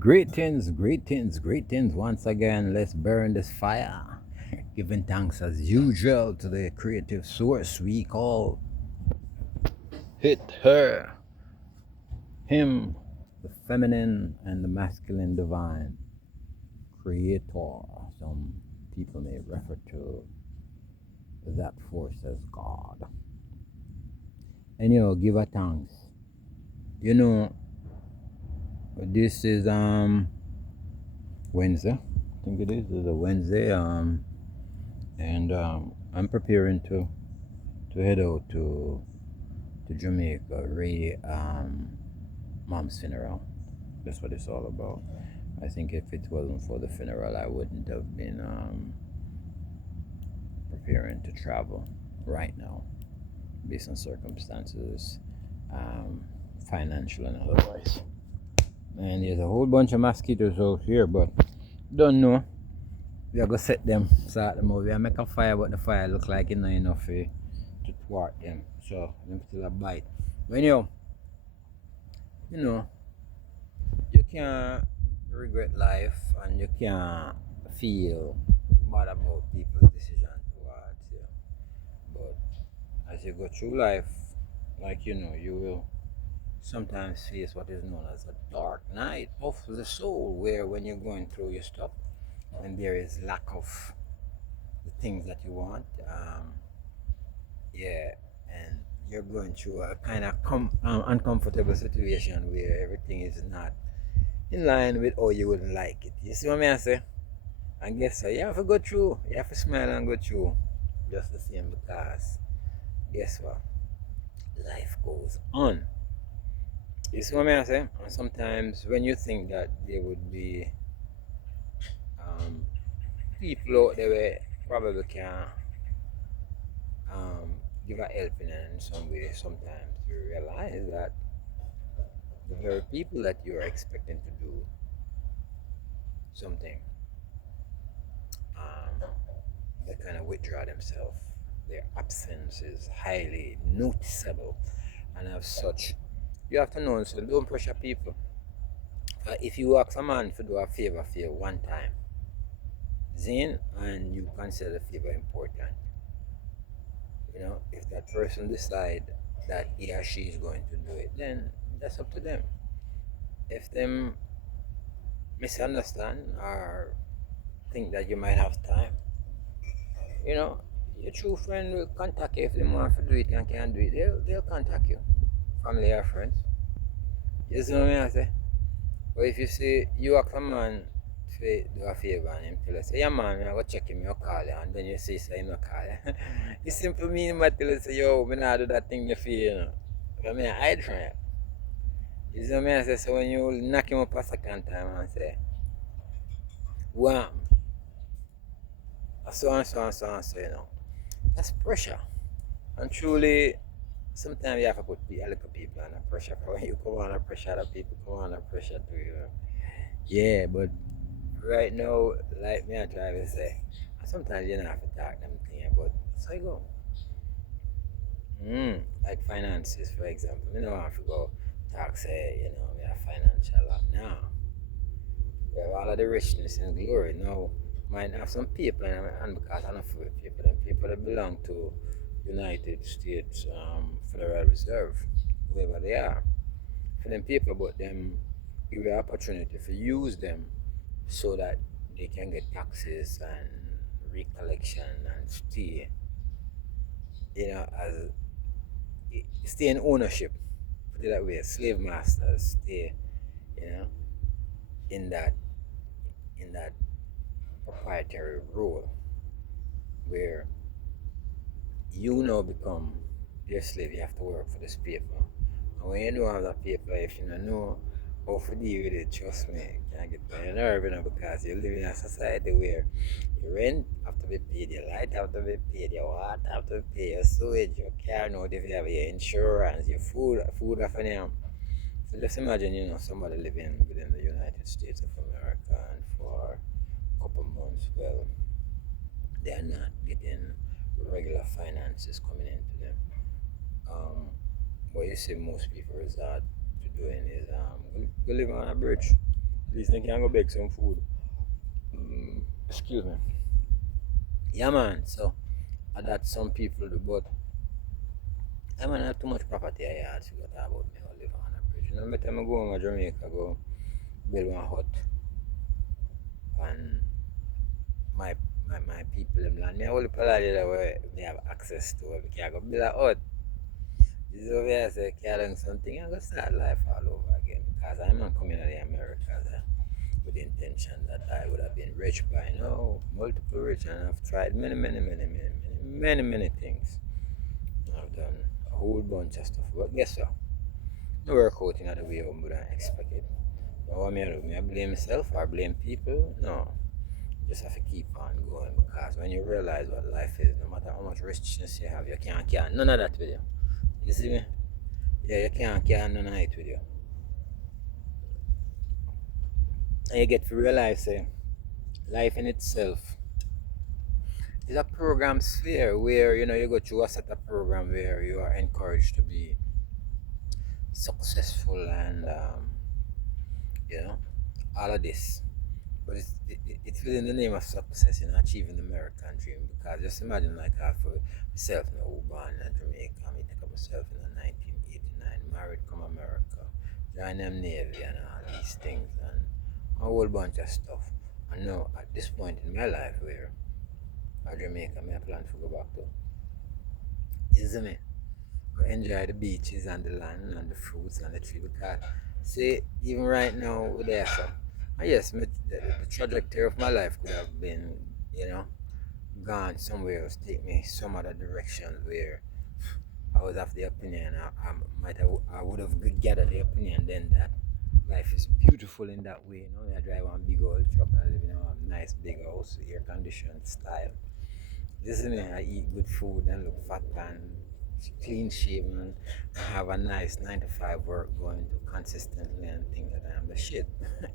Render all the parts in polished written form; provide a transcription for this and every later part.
Great things once again. Let's burn this fire. Giving thanks as usual to the creative source we call it, her, him, the feminine and the masculine divine creator. Some people may refer to that force as God. And give a thanks. This is Wednesday. I think it is. It's a Wednesday. And I'm preparing to head out to Jamaica. Ray mom's funeral. That's what it's all about. I think if it wasn't for the funeral, I wouldn't have been preparing to travel right now, based on circumstances, financial and otherwise. And there's a whole bunch of mosquitoes out here, but don't know. We are gonna set them, start them over. We are make a fire, but the fire look like it not enough to thwart them. So them still a bite. But you know, you can't regret life and you can't feel bad about people's decision towards you. But as you go through life, you will sometimes face what is known as a dark night of the soul, where when you're going through your stuff and there is lack of the things that you want, yeah, and you're going through a kind of uncomfortable situation where everything is not in line with how you would like it. You see what I mean? I say? And guess what? You have to go through. You have to smile and go through. Just the same, because guess what? Life goes on. You see what I say? And sometimes when you think that there would be people out there where probably can give a helping hand in some way, sometimes you realize that the very people that you are expecting to do something, they kind of withdraw themselves. Their absence is highly noticeable, and as such, you have to know. So don't pressure people. If you ask a man to do a favor for you one time, Zane, and you consider the favor important, if that person decide that he or she is going to do it, then that's up to them. If them misunderstand or think that you might have time, your true friend will contact you if they want to do it and can't do it. They'll contact you, family or friends. You see what I say? But if you see you ask a man to do a favor and him tell you, say, yeah man, I go check him, you call you, and then you see say him no call you. It simply mean him tell you say, yo, me not do that thing for you, But I mean, I hide from you. You see what I say? So when you knock him up a second time and say, wham, so and so and so and so, that's pressure. And truly, sometimes you have to put a little people under pressure. For when you come under pressure, other people come under pressure too, Yeah, but right now, like me, I try to say, sometimes you don't have to talk them things, but so you go. Like finances, for example. You don't have to go talk, say, we are financial lot now. We have all of the richness and glory. Now, might have some people, and because I don't feel people, them people that belong to United States Federal Reserve, whoever they are, for them people, but them give you opportunity to use them so that they can get taxes and recollection and as stay in ownership, put it that way, slave masters stay, you know, in that proprietary role where you now become their slave. You have to work for this paper. And when you don't have that paper, if you don't know how to deal with it, trust me, you can get on your nerve, because you live in a society where your rent have to be paid, your light have to be paid, your water have to be paid, your sewage, your car note, if you have your insurance, your food off and So just imagine, somebody living within the United States of America, and for a couple months, well, they are not getting regular finances coming into them. What you see most people resort to doing is go live on a bridge. At least they can go bake some food. Excuse me. Yeah, man. So that some people do, but I man have too much property I had to talk about me or live on a bridge. You know, every time I go home to Jamaica, go build one hut and my my people them land. Me I only polite that where they have access to where we can go build a hut. This is over here say carrying something and go start life all over again because I'm not coming to the Americas with the intention that I would have been rich by now, multiple rich, and I've tried many things. I've done a whole bunch of stuff, but guess what? No work out in the way I would have expected. But what me I do? Me I blame myself or blame people? No. Just have to keep on going because when you realize what life is, no matter how much richness you have, you can't carry none of that with you. You see me? Yeah, you can't carry none of it with you. And you get to realize, say, life in itself is a program sphere where you go through a set of program where you are encouraged to be successful and all of this. But it's within the name of success, achieving the American dream. Because just imagine, like, I for myself, who born in Jamaica, I take up myself in 1989, married come America, join them Navy and all these things, and a whole bunch of stuff. And now, at this point in my life, where Jamaica, I plan to go back to, you see me? Enjoy the beaches and the land and the fruits and the tree. Because, see, even right now, we're there, so. Yes, the trajectory of my life could have been, gone somewhere else, take me some other direction where I was of the opinion, I would have gathered the opinion then that life is beautiful in that way. I drive one big old truck and live in a nice big house, air conditioned style. This is me, I eat good food and look fat and clean shaven and have a nice 9 to 5 work going to consistently and think that I'm the shit.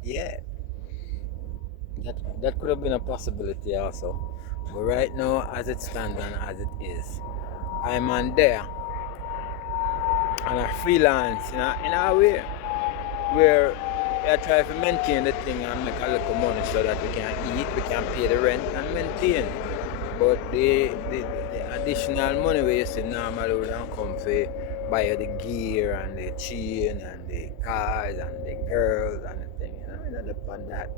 Yeah. That could have been a possibility also. But right now, as it stands and as it is, I'm on there and I freelance in a way where I try to maintain the thing and make a little money so that we can eat, we can pay the rent and maintain. But the additional money we you see normally we don't come for buy the gear and the chain and the cars and the girls and the thing. I don't depend that.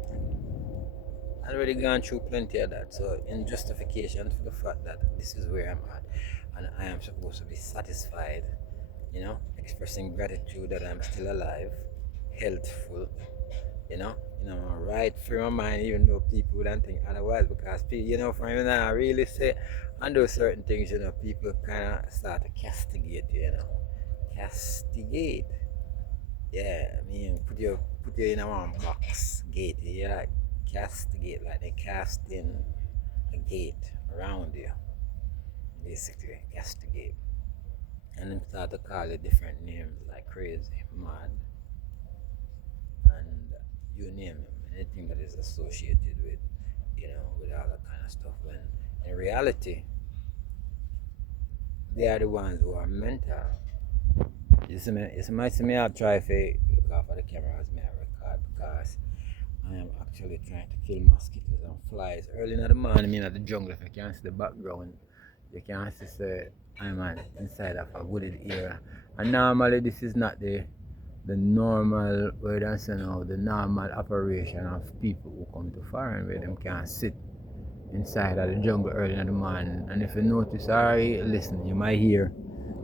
I've already gone through plenty of that. So in justification for the fact that this is where I'm at and I am supposed to be satisfied, expressing gratitude that I'm still alive, healthful, a right frame of mind, even though people don't think otherwise, because people, from I really say and do certain things, people kind of start to castigate castigate. Yeah, I mean, put you in a one box gate. Yeah, castigate, like they cast in a gate around you, basically castigate, and then start to call it different names like crazy, mad, and you name it, anything that is associated with all that kind of stuff. When in reality, they are the ones who are mental. You see me, I try to look after the cameras, me I record because I am actually trying to kill mosquitoes and flies. Early in the morning, in the jungle, if you can see the background, you can see say I'm inside of a wooded area. And normally this is not the normal way that's the normal operation of people who come to foreign where them can sit inside of the jungle early in the morning. And if you notice, alright, listen, you might hear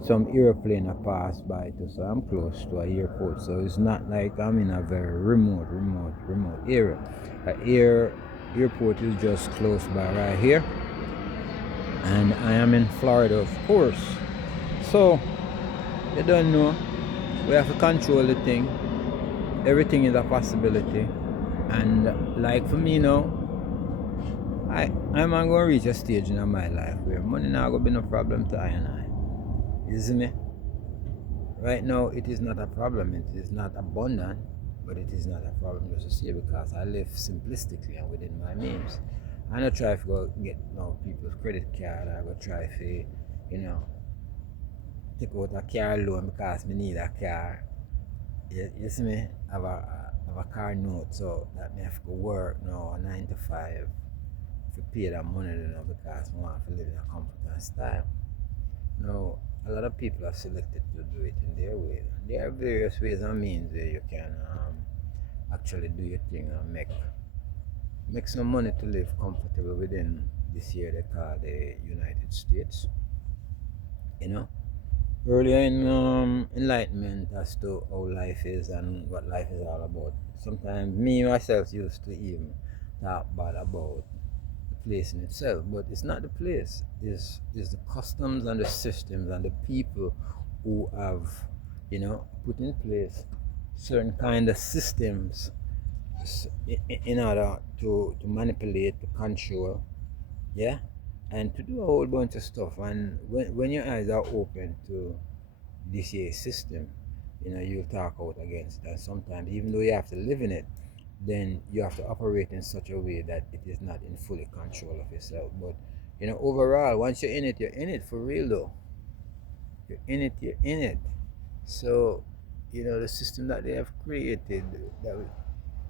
some airplane that pass by too, so I'm close to an airport, so it's not like I'm in a very remote area. Airport is just close by right here, and I am in Florida, of course. So you don't know, we have to control the thing. Everything is a possibility, and like for me now, I'm going to reach a stage in my life where money not going to be no problem to I and I. You see me? Right now, it is not a problem. It is not abundant, but it is not a problem just to say because I live simplistically and within my means. I don't try to go get people's credit card. I go try to, take out a car loan because I need a car. You see me? Have have a car note, so that me have to work now 9 to 5 to pay that money, because I want to live in a comfort and style. Now, a lot of people have selected to do it in their way. There are various ways and means where you can actually do your thing and make some money to live comfortable within this here they call the United States. You know, earlier in enlightenment as to how life is and what life is all about. Sometimes me myself used to even talk bad about the place in itself, but it's not the place. It's the customs and the systems and the people who have, put in place certain kind of systems in order to manipulate, to control, yeah, and to do a whole bunch of stuff. And when your eyes are open to this here system, you'll talk out against it. And sometimes, even though you have to live in it, then you have to operate in such a way that it is not in fully control of yourself. But overall, once you're in it for real though. You're in it. So, the system that they have created that we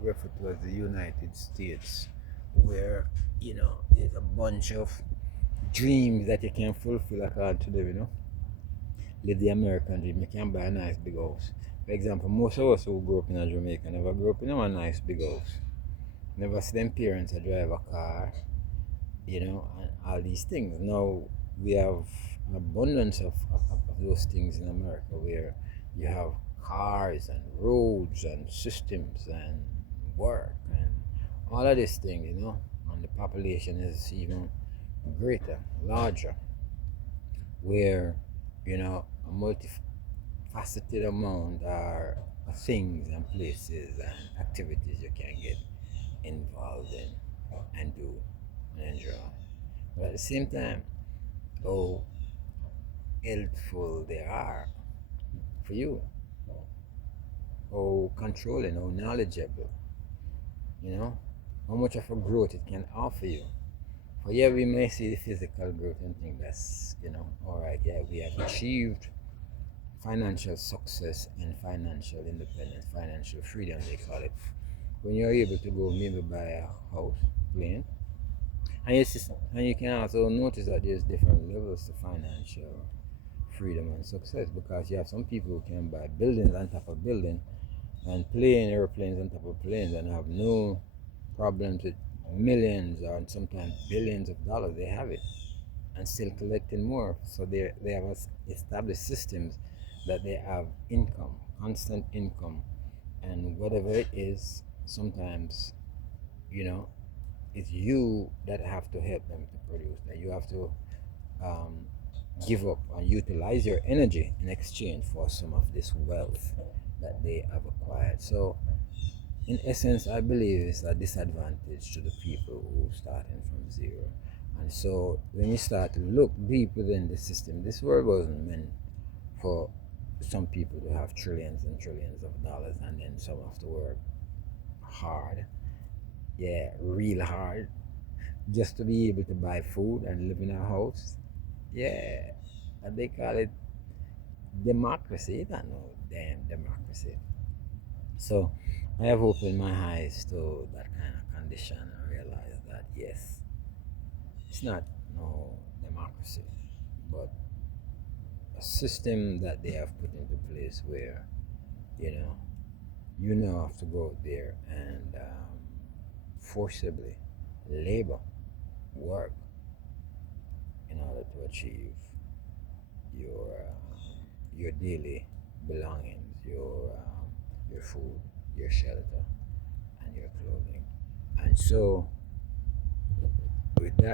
refer to as the United States, where, there's a bunch of dreams that you can fulfill according to them, live the American dream. You can buy a nice big house. For example, most of us who grew up in Jamaica never grew up in a nice big house. Never see them parents drive a car, and all these things. Now we have an abundance of those things in America, where you have cars and roads and systems and work and all of this thing, and the population is even greater, larger, where, a multifaceted amount are things and places and activities you can get involved in and do and enjoy. But at the same time, how helpful they are for you, how controlling, how knowledgeable, how much of a growth it can offer you. For yeah, we may see the physical growth and think that's, alright, yeah, we have achieved financial success and financial independence, financial freedom, they call it. When you're able to go maybe buy a house, plane, and you can also notice that there's different levels to financial freedom and success, because you have some people who can buy buildings on top of buildings and plane airplanes on top of planes and have no problems with millions or sometimes billions of dollars. They have it and still collecting more. So they have established systems that they have income, constant income, and whatever it is, sometimes, it's you that have to help them to produce. That you have to give up and utilize your energy in exchange for some of this wealth that they have acquired. So, in essence, I believe it's a disadvantage to the people who starting from zero. And so, when you start to look deep within the system, this world wasn't meant for some people to have trillions and trillions of dollars and then some have to work hard, yeah, real hard, just to be able to buy food and live in a house. Yeah, and they call it democracy. You don't know damn democracy. So I have opened my eyes to that kind of condition and realized that yes, it's not no democracy, but a system that they have put into place where you now have to go out there and forcibly labor, work in order to achieve your daily belongings, your food, your shelter, and your clothing. And so, with that